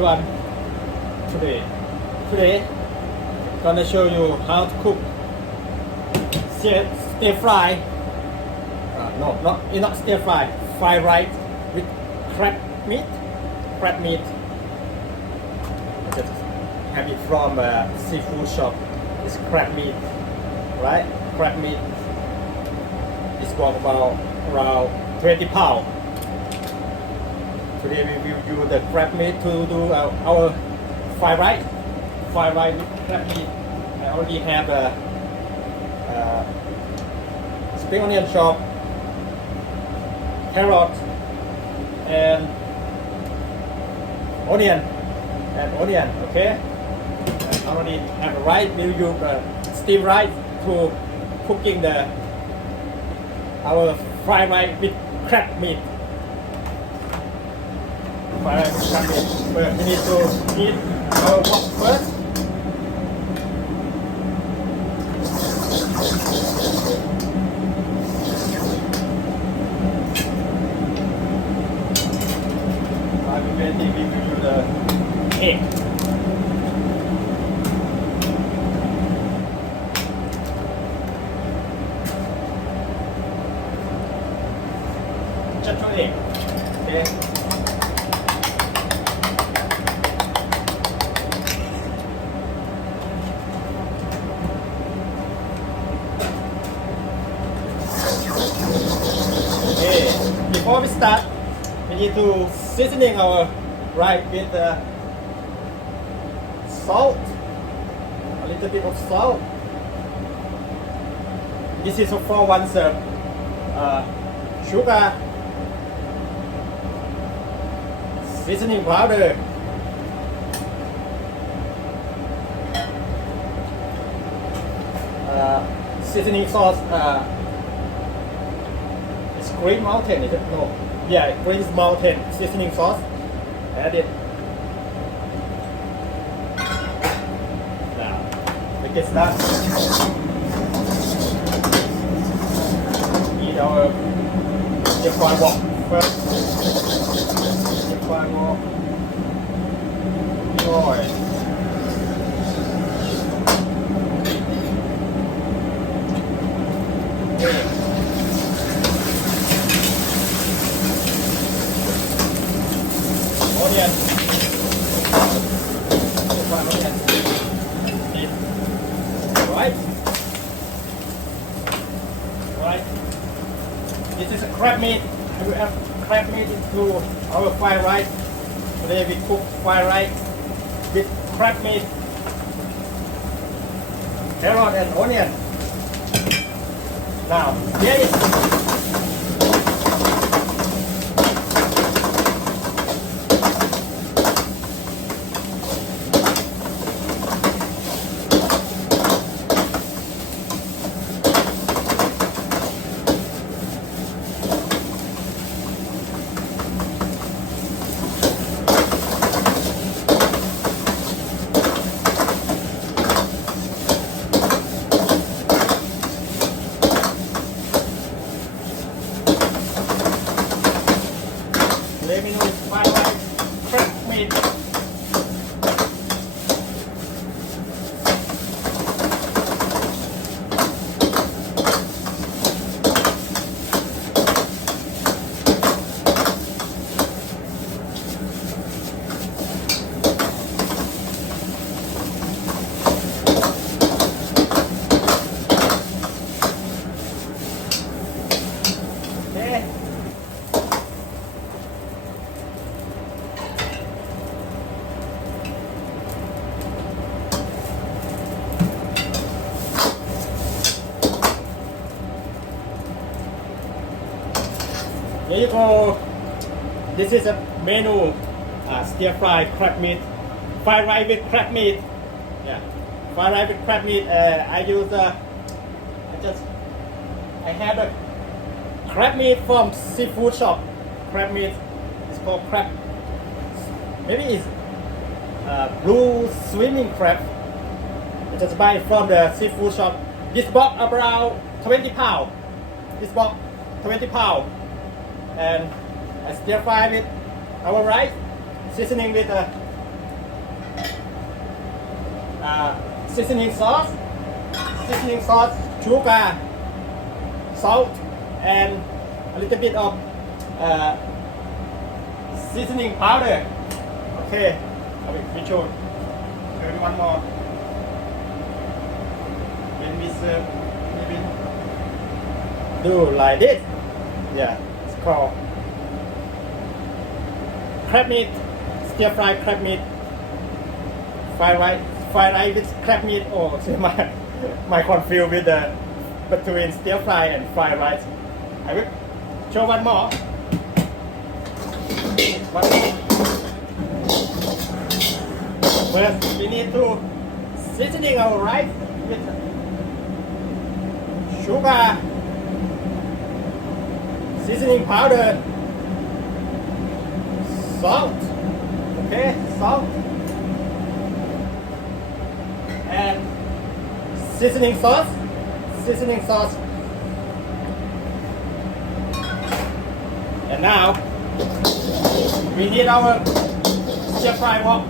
everyone. Today gonna show you how to cook stir fry. Not stir fry. Fried rice with crab meat. I just have it from a seafood shop. It's crab meat, right? Crab meat. It's worth about around 20 pounds. Today we will use the crab meat to do our fried rice. Fried rice with crab meat. I already have a spring onion chop, carrot, and onion. Okay. I already have a rice. We will use steam rice to cooking our fried rice with crab meat. Fried rice with crab meat. But we need to heat our pot first. While we waiting, we will use the egg. Just 2 eggs. Okay. Before we start, we need to seasoning our rice with salt, a little bit of salt. This is for 1 serve. Sugar, seasoning powder, seasoning sauce. Green Mountain, is it? No. Yeah, Green Mountain seasoning sauce. Add it. Now, we get started. Eat our fried wok first. Fried wok. Rồi. Onion. Right. This is a crab meat. We will have crab meat into our fried rice. Today we cook fried rice with crab meat, carrot and onion. Now, here is let me know if fried rice, crab meat. Okay. Here you go. This is a menu, stir fry crab meat, fried rice with crab meat. Yeah, fried rice with crab meat. I use I have a crab meat from seafood shop. Crab meat. It's called crab. Maybe it's blue swimming crab. I just buy it from the seafood shop. This box about 20 pounds. This box 20 pounds. And I stir fry with our rice, seasoning with seasoning sauce, sugar, salt, and a little bit of seasoning powder. Okay, I will show you one more. When we serve, maybe do like this. Yeah, it's called crab meat, stir fry crab meat, fried rice with crab meat. Oh, so my confused with the between stir fry and fried rice. I will show one more. First, we need to seasoning our rice with sugar, seasoning powder, salt, okay, salt, and seasoning sauce, and now we need our stir fry wok,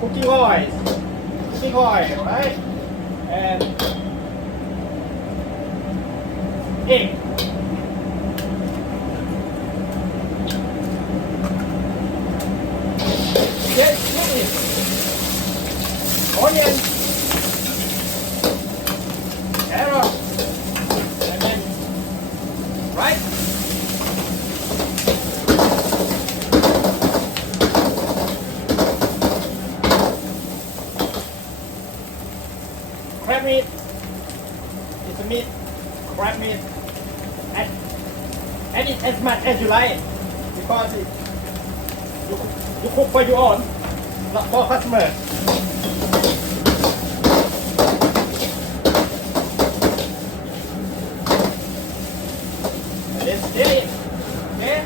cooking oil, right, and egg. Yes, chili, onion, carrot, and then rice. Crab meat. It's a meat, crab meat. Add it as much as you like, because you cook for your own, not for customer. And then stir it, okay?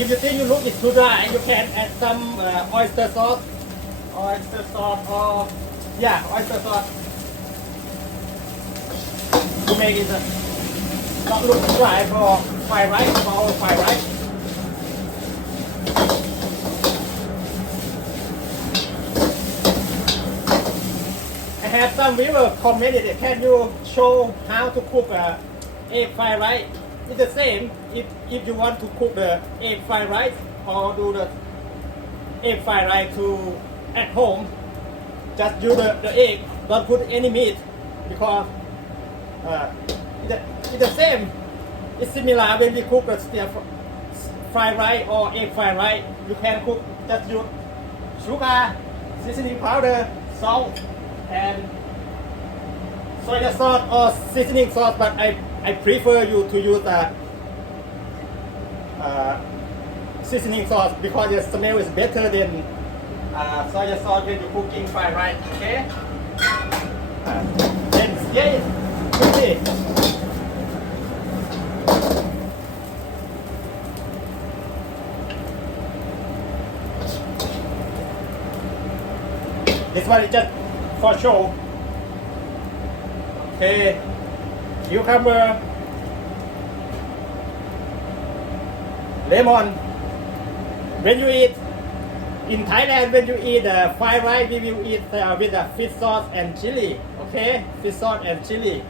If you think you look it's too dry, you can add some oyster sauce, or oyster sauce to make it not look too dry for fried rice. I have some viewer commented, can you show how to cook egg fried rice? It's the same. If you want to cook the egg fried rice or do the egg fried rice at home, just use the egg. Don't put any meat, because it's the same. It's similar when we cook the stir fried rice or egg fried rice. You can cook just use sugar, seasoning powder, salt, and soy sauce or seasoning sauce. But I prefer you to use seasoning sauce, because the smell is better than soy sauce when you're cooking fried rice. Okay. Then stir it quickly. This one is just for show. Okay. Cucumber, lemon. When you eat in Thailand, when you eat fried rice, we will eat with fish sauce and chili. Okay, fish sauce and chili.